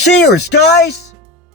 Cheers, guys!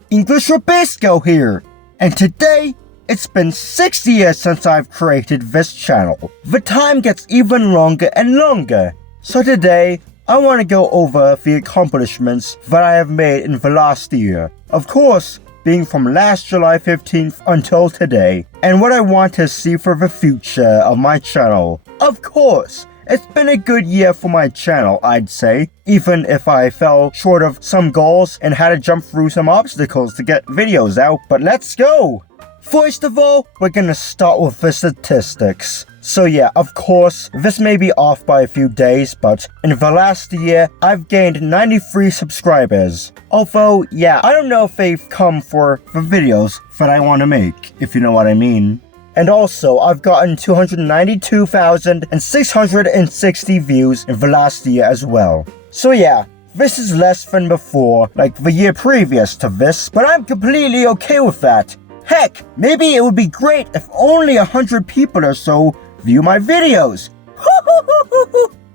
English Rabisco here, and today it's been 6 years since I've created this channel. The time gets even longer and longer, so today I want to go over the accomplishments that I have made in the last year. Of course, being from last July 15th until today, and what I want to see for the future of my channel. Of course, it's been a good year for my channel, I'd say, even if I fell short of some goals and had to jump through some obstacles to get videos out, but let's go! First of all, we're gonna start with the statistics. So yeah, of course, this may be off by a few days, but in the last year, I've gained 93 subscribers. Although, yeah, I don't know if they've come for the videos that I want to make, if you know what I mean. And also, I've gotten 292,660 views in the last year as well. So yeah, this is less than before, like the year previous to this, but I'm completely okay with that. Heck, maybe it would be great if only 100 people or so view my videos.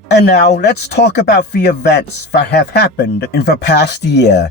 And now, let's talk about the events that have happened in the past year.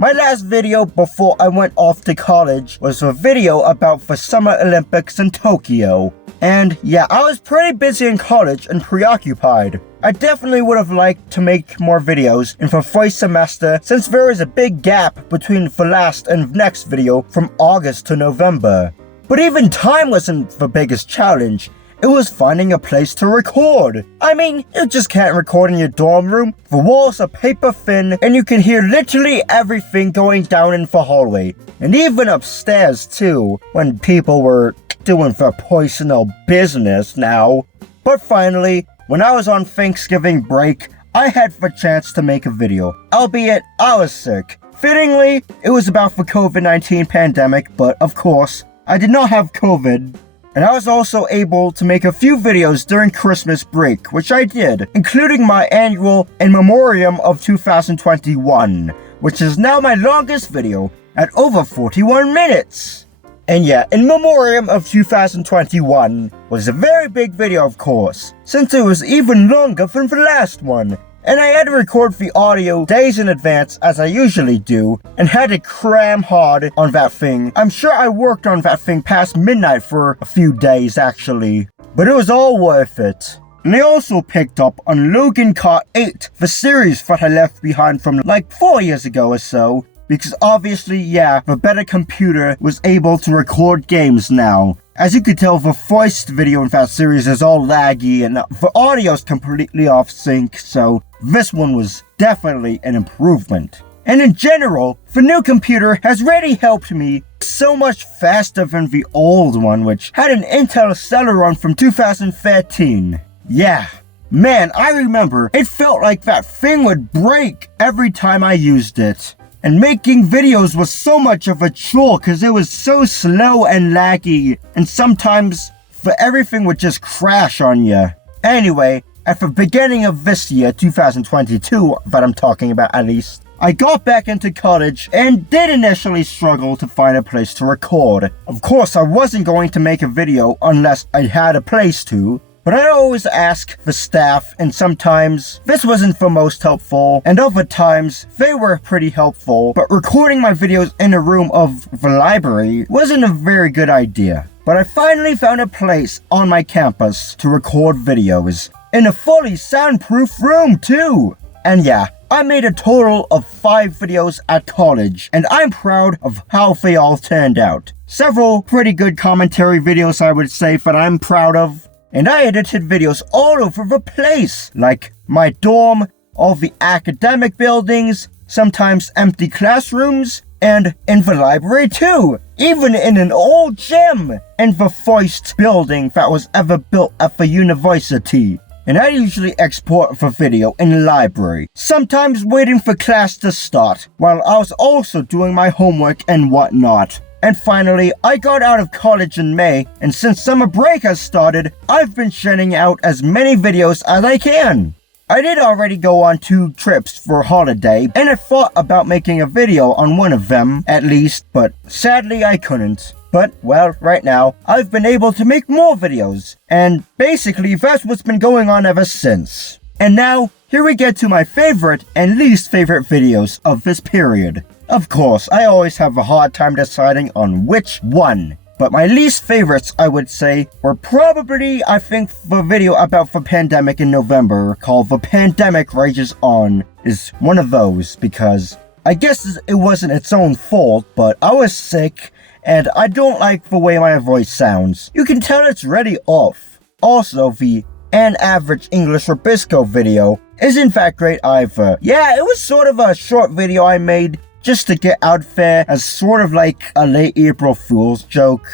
My last video before I went off to college was a video about the Summer Olympics in Tokyo. And yeah, I was pretty busy in college and preoccupied. I definitely would have liked to make more videos in the first semester since there is a big gap between the last and next video from August to November. But even time wasn't the biggest challenge. It was finding a place to record. I mean, you just can't record in your dorm room. The walls are paper thin and you can hear literally everything going down in the hallway. And even upstairs too, when people were doing their personal business now. But finally, when I was on Thanksgiving break, I had the chance to make a video, albeit I was sick. Fittingly, it was about the COVID-19 pandemic, but of course, I did not have COVID. And I was also able to make a few videos during Christmas break, which I did, including my annual In Memoriam of 2021, which is now my longest video at over 41 minutes. And yeah, In Memoriam of 2021 was a very big video, of course, since it was even longer than the last one. And I had to record the audio days in advance as I usually do, and had to cram hard on that thing. I'm sure I worked on that thing past midnight for a few days actually, but it was all worth it. And I also picked up on Logan Car 8, the series that I left behind from like 4 years ago or so, because obviously, yeah, the better computer was able to record games now. As you could tell, the first video in that series is all laggy and the audio is completely off sync, so this one was definitely an improvement. And in general, the new computer has really helped me so much faster than the old one, which had an Intel Celeron from 2013. Yeah, man, I remember it felt like that thing would break every time I used it. And making videos was so much of a chore because it was so slow and laggy, and sometimes everything would just crash on you. Anyway, at the beginning of this year, 2022, that I'm talking about at least, I got back into college and did initially struggle to find a place to record. Of course, I wasn't going to make a video unless I had a place to, but I always ask the staff, and sometimes this wasn't the most helpful, and other times they were pretty helpful, but recording my videos in a room of the library wasn't a very good idea. But I finally found a place on my campus to record videos, in a fully soundproof room too. And yeah, I made a total of 5 videos at college, and I'm proud of how they all turned out. Several pretty good commentary videos, I would say, that I'm proud of. And I edited videos all over the place, like my dorm, all the academic buildings, sometimes empty classrooms, and in the library too, even in an old gym, and the first building that was ever built at the university. And I usually export the video in the library, sometimes waiting for class to start, while I was also doing my homework and whatnot. And finally, I got out of college in May, and since summer break has started, I've been churning out as many videos as I can. I did already go on 2 trips for holiday, and I thought about making a video on one of them, at least, but sadly I couldn't. But, well, right now, I've been able to make more videos, and basically that's what's been going on ever since. And now, here we get to my favorite and least favorite videos of this period. Of course, I always have a hard time deciding on which one. But my least favorites, I would say, were probably, I think, the video about the pandemic in November called The Pandemic Rages On is one of those because I guess it wasn't its own fault, but I was sick and I don't like the way my voice sounds. You can tell it's already off. Also, the An Average English Rabisco video isn't that great either. Yeah, it was sort of a short video I made just to get out there as sort of like a late April Fool's joke.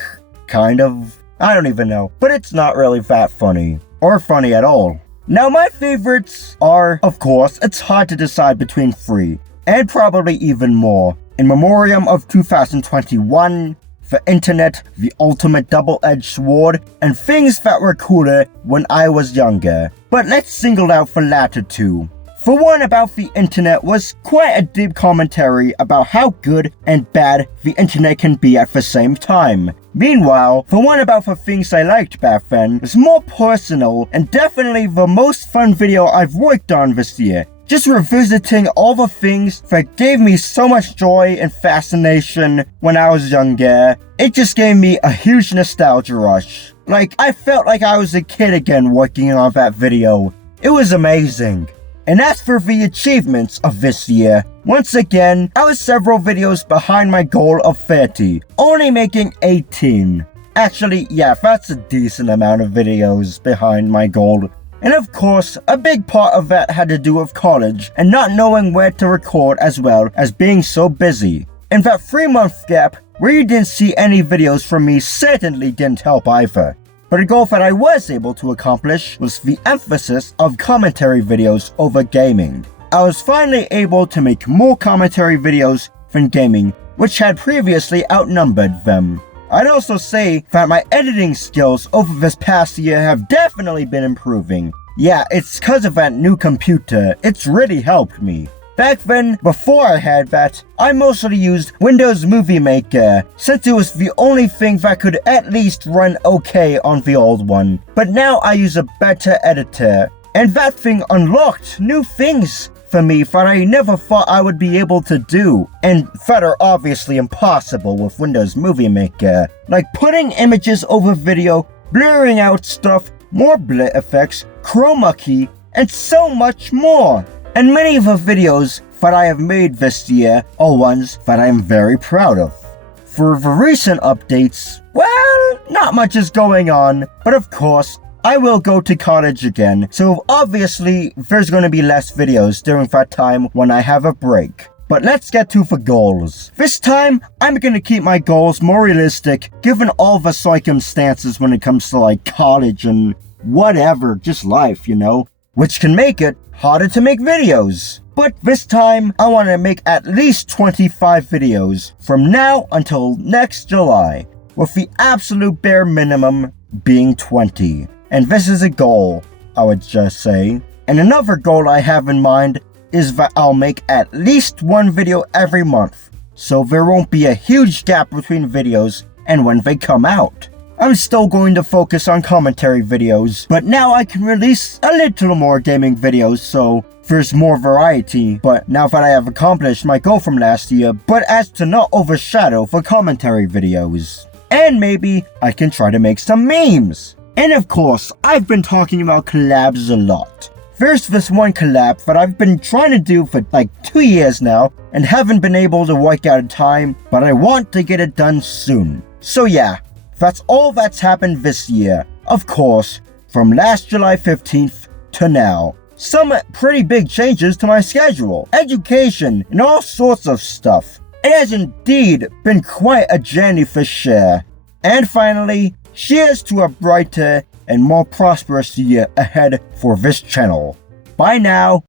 Kind of. I don't even know. But it's not really that funny. Or funny at all. Now my favorites are, of course, it's hard to decide between 3. And probably even more. In memoriam of 2021, the internet, the ultimate double-edged sword, and things that were cooler when I was younger. But let's single out the latter 2. For one, about the internet was quite a deep commentary about how good and bad the internet can be at the same time. Meanwhile, the one about the things I liked back then was more personal and definitely the most fun video I've worked on this year. Just revisiting all the things that gave me so much joy and fascination when I was younger. It just gave me a huge nostalgia rush. Like, I felt like I was a kid again working on that video. It was amazing. And as for the achievements of this year, once again, I was several videos behind my goal of 30, only making 18. Actually, yeah, that's a decent amount of videos behind my goal. And of course, a big part of that had to do with college and not knowing where to record as well as being so busy. And that 3-month gap where you didn't see any videos from me certainly didn't help either. But a goal that I was able to accomplish was the emphasis of commentary videos over gaming. I was finally able to make more commentary videos than gaming, which had previously outnumbered them. I'd also say that my editing skills over this past year have definitely been improving. Yeah, it's cause of that new computer, it's really helped me. Back then, before I had that, I mostly used Windows Movie Maker, since it was the only thing that could at least run okay on the old one. But now I use a better editor, and that thing unlocked new things for me that I never thought I would be able to do, and that are obviously impossible with Windows Movie Maker. Like putting images over video, blurring out stuff, more blur effects, chroma key, and so much more. And many of the videos that I have made this year are ones that I am very proud of. For the recent updates, well, not much is going on, but of course, I will go to college again, so obviously there's going to be less videos during that time when I have a break. But let's get to the goals. This time, I'm going to keep my goals more realistic given all the circumstances when it comes to like college and whatever, just life, you know, which can make it harder to make videos. But this time, I want to make at least 25 videos from now until next July, with the absolute bare minimum being 20. And this is a goal, I would just say. And another goal I have in mind is that I'll make at least one video every month, so there won't be a huge gap between videos and when they come out. I'm still going to focus on commentary videos, but now I can release a little more gaming videos, so there's more variety. But now that I have accomplished my goal from last year, but as to not overshadow the commentary videos. And maybe I can try to make some memes. And of course, I've been talking about collabs a lot. There's this one collab that I've been trying to do for like 2 years now, and haven't been able to work out a time, but I want to get it done soon. So yeah, that's all that's happened this year. Of course, from last July 15th to now. Some pretty big changes to my schedule, education, and all sorts of stuff. It has indeed been quite a journey for sure. And finally, cheers to a brighter and more prosperous year ahead for this channel. Bye now.